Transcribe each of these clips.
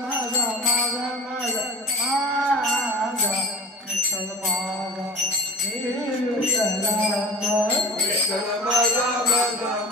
Rama Rama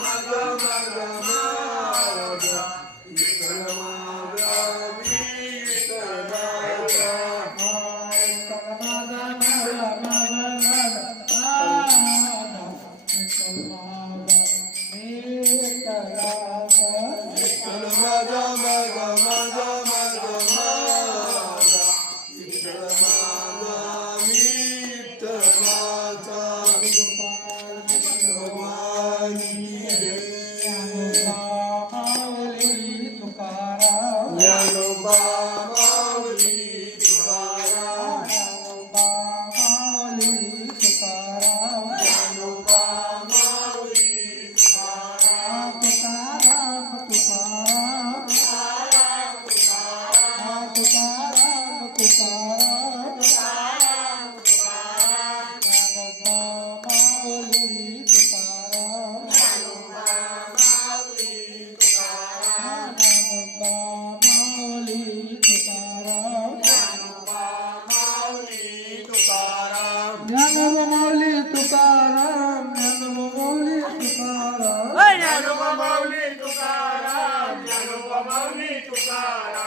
Tukaram, Januba Mauli Tukaram, Januba Mauli Tukaram.